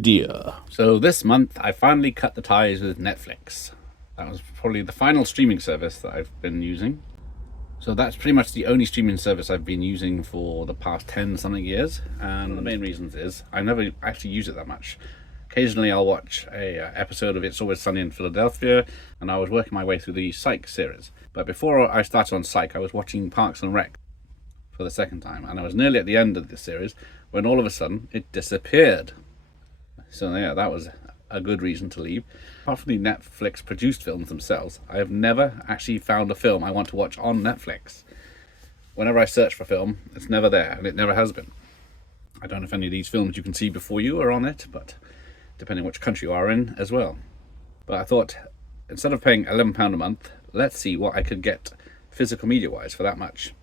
media. So this month I finally cut the ties with Netflix. That was probably the final streaming service that I've been using. So that's pretty much the only streaming service I've been using for the past 10 something years. And the main reasons is I never actually use it that much. Occasionally I'll watch a episode of It's Always Sunny in Philadelphia, and I was working my way through the Psych series. But before I started on Psych, I was watching Parks and Rec for the second time, and I was nearly at the end of the series when all of a sudden it disappeared. So yeah, that was a good reason to leave. Apart from the Netflix produced films themselves, I have never actually found a film I want to watch on Netflix. Whenever I search for a film, it's never there, and it never has been. I don't know if any of these films you can see before you are on it, but depending which country you are in as well. But I thought, instead of paying £11 a month, let's see what I could get physical media wise for that much.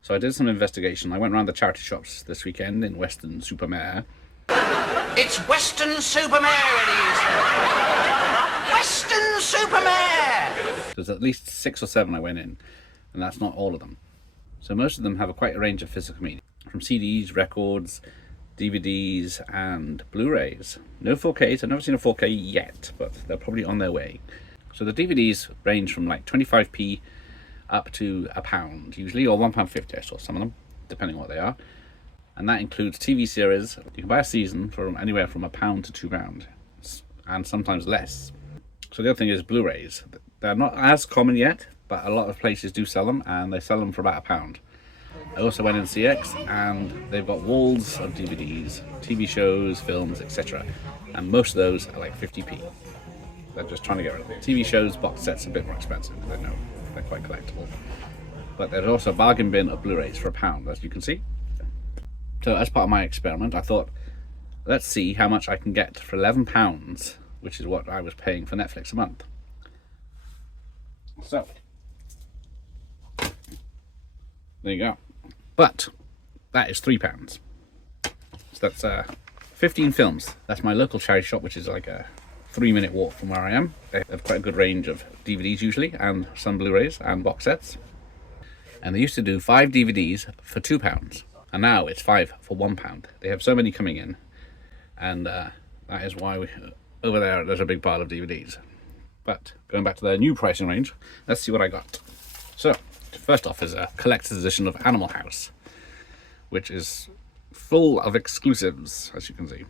So I did some investigation. I went around the charity shops this weekend in Weston-super-Mare. It's Weston-super-Mare it is! Weston-super-Mare! There's at least 6 or 7 I went in, and that's not all of them. So most of them have quite a range of physical media, from CDs, records, DVDs and Blu-rays. No 4Ks, I've never seen a 4K yet, but they're probably on their way. So the DVDs range from like 25p up to £1 usually, or £1.50 I saw some of them, depending on what they are. And that includes TV series. You can buy a season for anywhere from £1 to £2, and sometimes less. So the other thing is Blu-rays. They're not as common yet, but a lot of places do sell them, and they sell them for about £1. I also went in CX, and they've got walls of DVDs, TV shows, films, etc. And most of those are like 50p. They're just trying to get rid of it. TV shows, box sets are a bit more expensive, because I know they're quite collectible. But there's also a bargain bin of Blu-rays for £1, as you can see. So as part of my experiment, I thought, let's see how much I can get for £11, which is what I was paying for Netflix a month. So there you go. But that is £3. So that's 15 films. That's my local charity shop, which is like a 3-minute walk from where I am. They have quite a good range of DVDs usually, and some Blu-rays and box sets. And they used to do 5 DVDs for £2, and now it's 5 for £1. They have so many coming in, and that is why over there's a big pile of DVDs. But going back to their new pricing range, let's see what I got. So first off is a collector's edition of Animal House, which is full of exclusives, as you can see,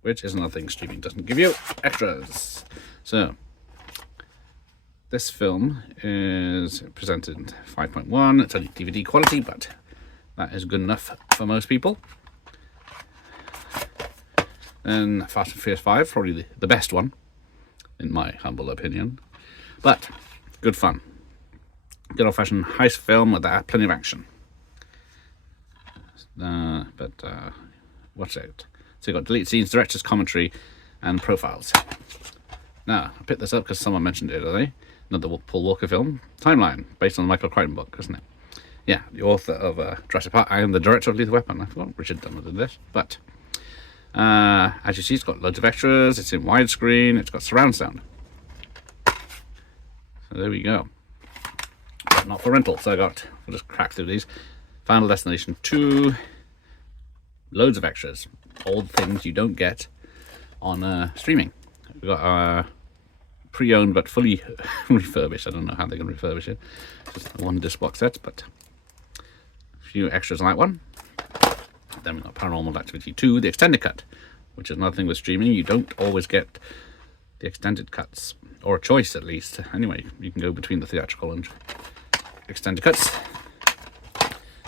which is another thing streaming doesn't give you: extras. So this film is presented 5.1. It's only DVD quality, but that is good enough for most people. And Fast and Furious 5, probably the best one, in my humble opinion, but good fun. Good old-fashioned heist film with plenty of action. Watch out. So you've got deleted scenes, director's commentary, and profiles. Now, I picked this up because someone mentioned it today. Another Paul Walker film, Timeline, based on the Michael Crichton book, isn't it? Yeah, the author of Jurassic Park and the director of Lethal Weapon. I forgot Richard Donner did this. But as you see, it's got loads of extras. It's in widescreen. It's got surround sound. So there we go. But not for rental. So we'll just crack through these. Final Destination 2. Loads of extras. All the things you don't get on streaming. We've got pre-owned but fully refurbished. I don't know how they're going to refurbish it. Just one disc box set, but a few extras on that one. Then we've got Paranormal Activity 2, the extended cut, which is another thing with streaming. You don't always get the extended cuts, or a choice at least. Anyway, you can go between the theatrical and extended cuts.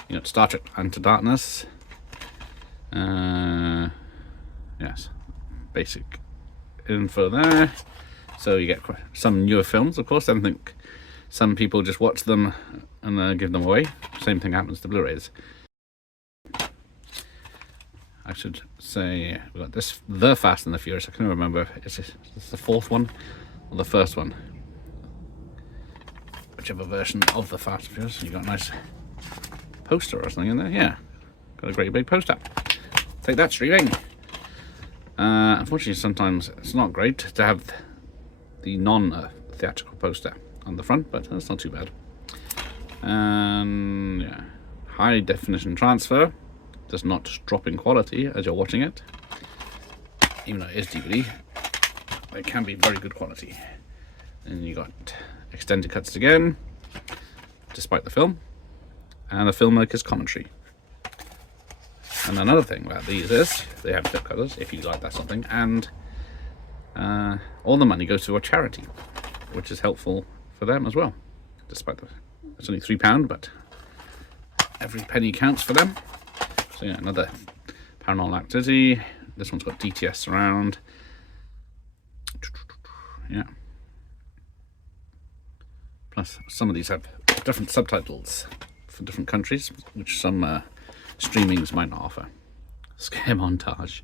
You got Star Trek Into Darkness. Yes, basic info there. So you get some newer films, of course. I think some people just watch them and give them away. Same thing happens to Blu-rays. I should say we've got this, The Fast and the Furious. I can't remember if it's the 4th one or the 1st one. Whichever version of The Fast and Furious. You got a nice poster or something in there. Yeah, got a great big poster. Take that, streaming. Unfortunately, sometimes it's not great to have the non-theatrical poster on the front, but that's not too bad. Yeah, high definition transfer does not drop in quality as you're watching it. even though it is DVD, it can be very good quality. And you got extended cuts again, despite the film, and the filmmaker's commentary. And another thing about these is they have flip covers if you like that sort of thing, and all the money goes to a charity, which is helpful for them as well. Despite it's only £3, but every penny counts for them. So yeah, another Paranormal Activity. This one's got DTS surround. Yeah. Plus, some of these have different subtitles for different countries, which some streamings might not offer. Scare montage.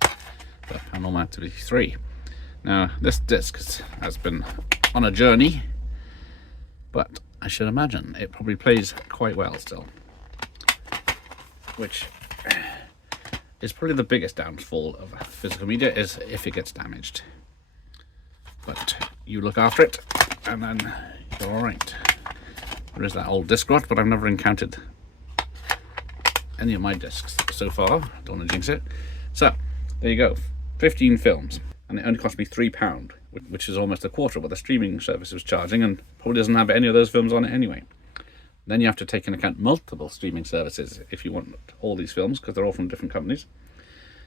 But Paranormal Activity 3. Now, this disc has been on a journey, but I should imagine it probably plays quite well still. Which is probably the biggest downfall of physical media, is if it gets damaged. But you look after it, and then you're alright. There is that old disc rot, but I've never encountered any of my discs so far. Don't want to jinx it. So, there you go. 15 films. And it only cost me £3, which is almost a quarter of what the streaming service was charging, and probably doesn't have any of those films on it anyway. Then you have to take into account multiple streaming services if you want all these films, because they're all from different companies.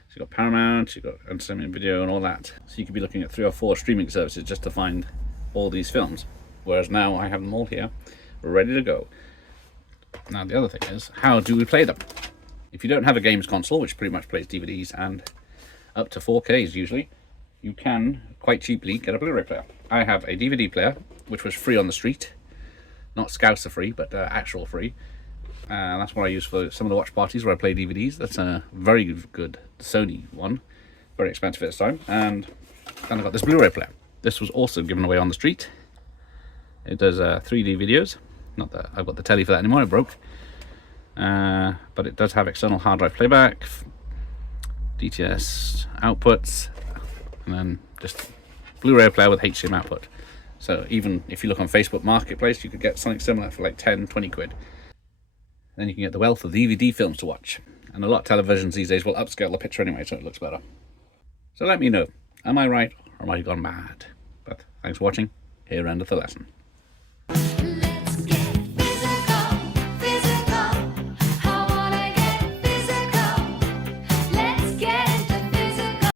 So you've got Paramount, you've got Entertainment Video and all that. So you could be looking at 3 or 4 streaming services just to find all these films. Whereas now I have them all here, ready to go. Now the other thing is, how do we play them? If you don't have a games console, which pretty much plays DVDs and up to 4Ks usually, you can quite cheaply get a Blu-ray player. I have a DVD player, which was free on the street. Not Scouser free, but actual free. That's what I use for some of the watch parties where I play DVDs. That's a very good Sony one. Very expensive at this time. And then I got this Blu-ray player. This was also given away on the street. It does 3D videos. Not that I've got the telly for that anymore, it broke. But it does have external hard drive playback, DTS outputs, and then just Blu-ray player with HDMI output. So even if you look on Facebook Marketplace, you could get something similar for like 10-20 quid. Then you can get the wealth of DVD films to watch. And a lot of televisions these days will upscale the picture anyway, so it looks better. So let me know, am I right or am I gone mad? But thanks for watching. Here endeth the lesson.